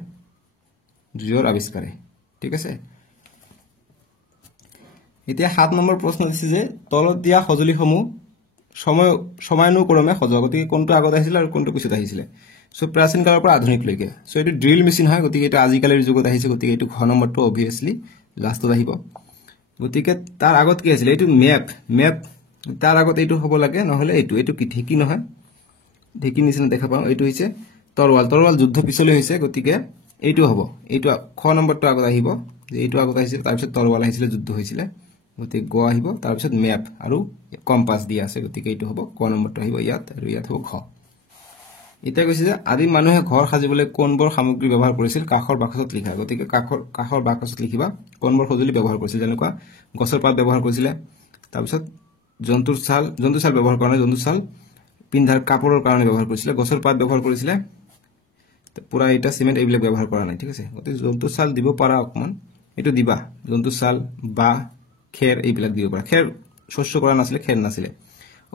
জুইৰ আৱিষ্কাৰে, ঠিক আছে। এতিয়া 7 নম্বৰ প্ৰশ্ন দিছে যে তলত দিয়া সঁজুলিসমূহ সময়ানুক্ৰমে সজোৱা। গতিকে কোনটো আগত আহিছিলে আৰু কোনটো পিছত আহিছিলে? চ' প্ৰাচীন কালৰ পৰা আধুনিকলৈকে। চ' এইটো ড্ৰিল মেচিন হয়, গতিকে এইটো আজিকালিৰ যুগত আহিছে, গতিকে এইটো ঘ নম্বৰটো অভিয়াছলি লাষ্টত আহিব। গতিকে তাৰ আগত কি আছিলে? এইটো মেপ, তাৰ আগত এইটো হ'ব লাগে, নহ'লে এইটো কি ঢেঁকী নহয়, ঢেঁকীৰ নিচিনা দেখা পাওঁ, এইটো হৈছে তৰোৱাল যুদ্ধ পিছলৈ হৈছে, গতিকে এইটো হ'ব, এইটো খ নম্বৰটো আগত আহিব, যে এইটো আগত আহিছিলে, তাৰপিছত তৰোৱাল আহিছিলে, যুদ্ধ হৈছিলে, গতিকে গ আহিব, তাৰপিছত মেপ আৰু কম্পাছ দিয়া আছে, গতিকে এইটো হ'ব ক নম্বৰটো আহিব ইয়াত, আৰু ইয়াত হ'ব ঘ। এতিয়া কৈছে যে আদিম মানুহে ঘৰ সাজিবলৈ কোনবোৰ সামগ্ৰী ব্যৱহাৰ কৰিছিল? কাঠৰ বাকচত লিখা। গতিকে কাঠৰ বাকচত লিখিবা কোনবোৰ সঁজুলি ব্যৱহাৰ কৰিছিল, যেনেকুৱা গছৰ পাত ব্যৱহাৰ কৰিছিলে, তাৰপিছত জন্তুৰ ছাল ব্যৱহাৰ কৰা নাই, জন্তুৰ ছাল পিন্ধাৰ কাপোৰৰ কাৰণে ব্যৱহাৰ কৰিছিলে গছৰ পাত ব্যৱহাৰ কৰিছিলে পুৰা এটা সিমেন্ট এইবিলাক ব্যৱহাৰ কৰা নাই ঠিক আছে গতি জন্তুৰ ছাল দিব পাৰা অকমান এটো দিবা জন্তুৰ ছাল বা খেৰ এইবিলাক দিব পাৰা খেৰ শস্য কৰা নাছিলে খেৰ নাছিলে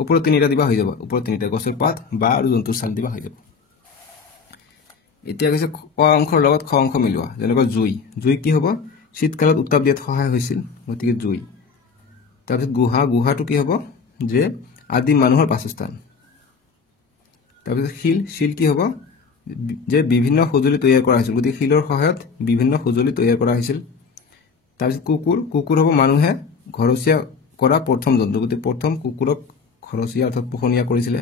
ওপৰত তিনিটা দিবা হৈ যাব ওপৰত তিনিটা গছৰ পাত বা আৰু জন্তুৰ ছাল দিবা হৈ যাব এতিয়া কৈছে ক অংশৰ লগত খ অংশ মিলোৱা যেনেকৈ জুই জুই কি হ'ব শীতকালত উত্তাপ দিয়াত সহায় হৈছিল গতিকে জুই তাৰপিছত গুহাটো কি হ'ব যে আদিম মানুহৰ বাসস্থান তাৰপিছত শিল কি হ'ব যে বিভিন্ন সঁজুলি তৈয়াৰ কৰা হৈছিল গতিকে শিলৰ সহায়ত বিভিন্ন সঁজুলি তৈয়াৰ কৰা হৈছিল তাৰপিছত কুকুৰ হ'ব মানুহে ঘৰচীয়া কৰা প্ৰথম জন্তু গতিকে প্ৰথম কুকুৰক ঘৰচীয়া অৰ্থাৎ পোহনীয়া কৰিছিলে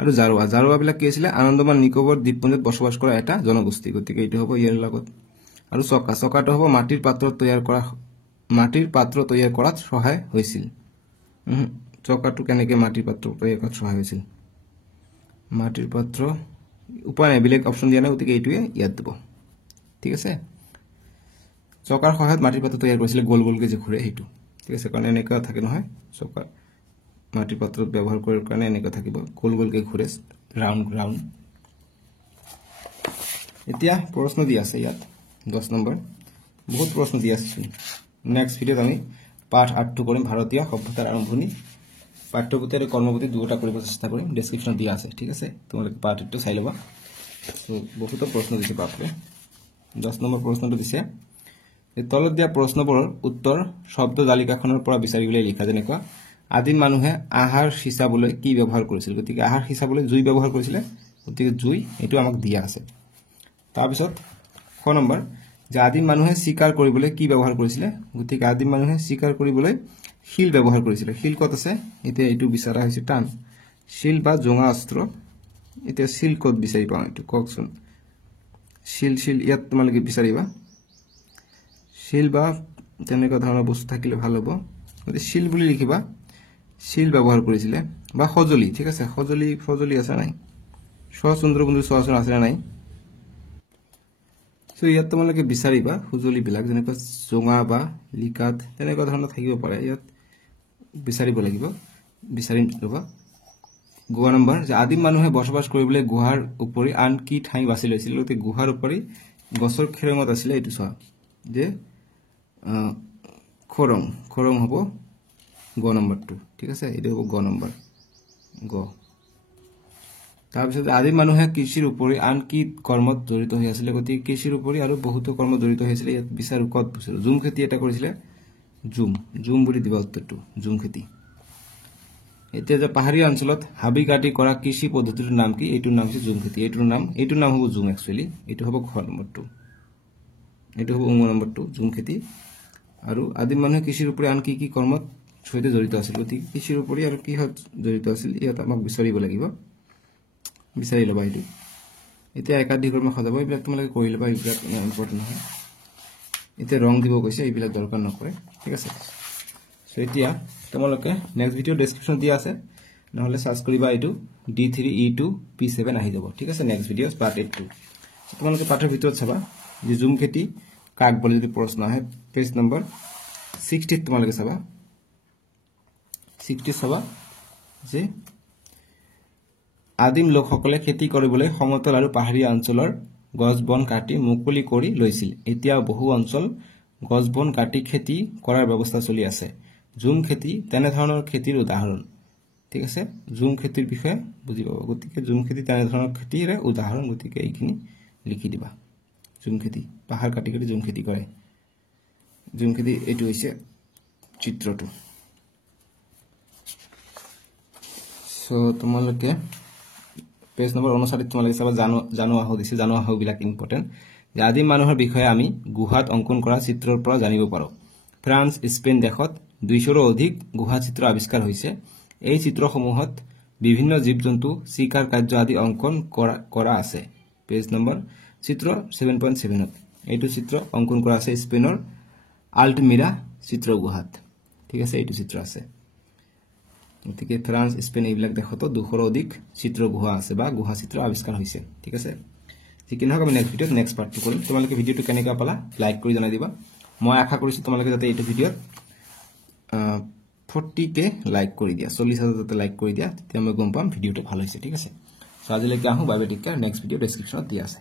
আৰু জাৰুৱাবিলাক কি আছিল আনন্দমান নিকোবৰ দ্বীপপুঞ্জত বসবাস কৰা এটা জনগোষ্ঠী গতিকে এইটো হ'ব ইয়াৰ লগত আৰু চকাটো হ'ব মাটিৰ পাত্ৰ তৈয়াৰ কৰাত সহায় হৈছিল চকাটো কেনেকৈ মাটিৰ পাত্ৰ তৈয়াৰ কৰাত সহায় হৈছিল মাটিৰ পাত্ৰ উপায় নাই বেলেগ অপচন দিয়া নাই গতিকে এইটোৱে ইয়াত দিব ঠিক আছে চকাৰ সহায়ত মাটিৰ পাত্ৰ তৈয়াৰ কৰিছিলে গোল গোলকৈ যে ঘূৰে সেইটো ঠিক আছে কাৰণ এনেকুৱা থাকে নহয় চকা মাটিৰ পাত্ৰত ব্যৱহাৰ কৰাৰ কাৰণে এনেকুৱা থাকিব গোল গোলকৈ ঘূৰে ৰাউণ্ড এতিয়া প্ৰশ্ন দি আছে ইয়াত 10 নম্বৰ বহুত প্ৰশ্ন দি আছে নেক্সট ভিডিঅ'ত আমি পাঠ 8টো কৰিম ভাৰতীয় সভ্যতাৰ আৰম্ভণি পাঠ্যপুথি আৰু কৰ্মপুথি দুটা কৰিব চেষ্টা কৰিম ডেসক্ৰিপশন দিয়া আছে ঠিক আছে তোমালোকে পাঠ 8টো চাই লবা তো বহুত প্ৰশ্ন দিছে বাপৰে 10 নম্বৰ প্ৰশ্নটো দিছে এই তলত দিয়া প্ৰশ্নবোৰৰ উত্তৰ শব্দ তালিকাখনৰ পৰা বিচাৰিবলৈ লিখা যেনেকুৱা আদিম মানুহে আহাৰ সিচাবলৈ কি ব্যৱহাৰ কৰিছিল গতিকে আহাৰ সিচাবলৈ জুই ব্যৱহাৰ কৰিছিল গতিকে জুই এটো আমাক দিয়া আছে তাৰ পিছত খ নম্বৰ যে আদিম মানুহে শিকাৰ কৰিবলৈ কি ব্যৱহাৰ কৰিছিল গতিকে আদিম মানুহে শিকাৰ কৰিবলৈ শিল ব্যৱহাৰ কৰিছিল শিল কত আছে এতিয়া এটো বিচাৰা হৈছে টান শিল বা জোঙা অস্ত্ৰ এতিয়া শিল কত বিচাৰি পাওঁ এটো ককচোন শিল ইয়াত তোমালোকে বিচাৰিবা শিল বা তেনেকুৱা ধৰণৰ বস্তু থাকিলে ভাল হ'ব গতিকে শিল বুলি লিখিবা শিল ব্যৱহাৰ কৰিছিল বা সজলি ঠিক আছে সজলি আছে নাই সচন্দ্ৰ বন্ধু সচন আছে নাই সো ইয়াত তোমালোকে বিচাৰিবা সজলি বিলাক যেনেকৈ জোঙা বা লিকাত তেনেকুৱা ধৰণৰ থাকিব পাৰে ইয়াত বিচাৰিব লাগিব বিচাৰিম লবা গুৱা নম্বৰ যে আদিম মানুহে বসবাস কৰিবলৈ গুহাৰ উপৰি আন কি ঠাই বাছি লৈছিল গতিকে গুহাৰ উপৰি গছৰ খেৰমত আছিল এইটো চোৱা যে খৰং হ'ব গ নম্বৰটো ঠিক আছে এইটো হ'ব গ নম্বৰ গ তাৰপিছত আদিম মানুহে কৃষিৰ উপৰি আন কি কৰ্মত জড়িত হৈ আছিল গতিকে কৃষিৰ উপৰি আৰু বহুতো কৰ্মত জড়িত হৈছিল ইয়াত বিচাৰো কত বুজিলো জুম খেতি এটা কৰিছিল জুম বুলি দিবা উত্তৰটো জুম খেতি এতিয়া যে পাহাৰীয়া অঞ্চলত হাবি কাটি কৰা কৃষি পদ্ধতিৰ নাম কি এইটোৰ নাম হৈছে জুম খেতি এইটোৰ নাম হ'ব জুম একচুয়ালি এইটো হ'ব খ নম্বৰটো এইটো হ'ব ঙ নম্বৰটো জুম খেতি আৰু আদিম মানুহে কৃষিৰ উপৰি আন কি কৰ্মত সৈতে জড়িত আছিল গতিকে কৃষিৰ উপৰি আৰু কি জড়িত আছিল ইয়াত আমাক বিচাৰিব লাগিব বিচাৰি লবা এইটো এতিয়া একাধিক কৰ্ম সজাব এইবিলাক তোমালোকে কৰি লবা এইবিলাক ইম্পৰ্টেন্ট নহয় এতিয়া ৰং দিব কৈছে এইবিলাক দৰকাৰ নকৰে ঠিক আছে সো এতিয়া তোমালোকে নেক্সট ভিডিও ডেসক্ৰিপশন দিয়া আছে নহলে সাৰ্চ কৰিবা এইটো D3E2 P7 আহি যাব ঠিক আছে নেক্সট ভিডিওস পাৰ্ট 8 তোমালোকে পাঠৰ ভিতৰত চাবা যে জুম খেতি কাক বলে যদি প্ৰশ্ন আহে পেজ নম্বৰ 60 তোমালোকে চাবা 60 চাবা যে আদিম লোকসকলে খেতি কৰিবলৈ সমতল আৰু পাহাৰীয়া অঞ্চলৰ গছ বন কাটি মুকলি কৰি লৈছিল এতিয়া বহু অঞ্চল গছ বন কাটি খেতি কৰাৰ ব্যৱস্থা চলি আছে জুম খেতি তেনে ধৰণৰ খেতিৰ উদাহৰণ ঠিক আছে জুম খেতিৰ বিষয়ে বুজি পাব গতিকে জুম খেতি তেনে ধৰণৰ খেতিৰ উদাহৰণ গতিকে এইখিনি লিখি দিবা জুম খেতি পাহাৰ কাটি কাটি জুম খেতি কৰে জুম খেতি এইটো হৈছে চিত্ৰটো সো তোমালোকে পেজ নম্বৰ 59 তোমালোকে চাবা জানো আহো বিলাক ইম্পৰ্টেন্ট যে আদিম মানুহৰ বিষয়ে আমি গুহাত অঙ্কন কৰা চিত্ৰৰ পৰা জানিব পাৰো ফ্ৰান্স স্পেন দেশত 200ৰো অধিক গুহা চিত্ৰ আৱিষ্কাৰ হৈছে এই চিত্ৰসমূহত বিভিন্ন জীৱ-জন্তু শিকাৰ কাৰ্য আদি অঙ্কন কৰা আছে পেজ নম্বৰ চিত্ৰ 7.7 এইটো চিত্ৰ অঙ্কন কৰা আছে স্পেনৰ আল্টমিৰা চিত্ৰ গুহাত ঠিক আছে এইটো চিত্ৰ আছে গতিকে ফ্ৰান্স স্পেন এইবিলাক দেশত 200ৰো অধিক চিত্ৰ গুহা আছে বা গুহা চিত্ৰ আৱিষ্কাৰ হৈছে ঠিক আছে যিকিন হক আমি নেক্সট ভিডিওত নেক্সট পাৰ্টটো কৰিম তোমালোকে ভিডিওটো কেনেকা পালা লাইক কৰি জনাই দিবা মই আশা কৰিছো তোমালোকে যাতে এইটো ভিডিওত 40k লাইক কৰি দিয়া 40000 যাতে লাইক কৰি দিয়া তেতিয়া মই গম পাম ভিডিওটো ভাল হৈছে ঠিক আছে সো আজিলৈকে আহো bye bye take care next video ডেসক্ৰিপশনত দিয়া আছে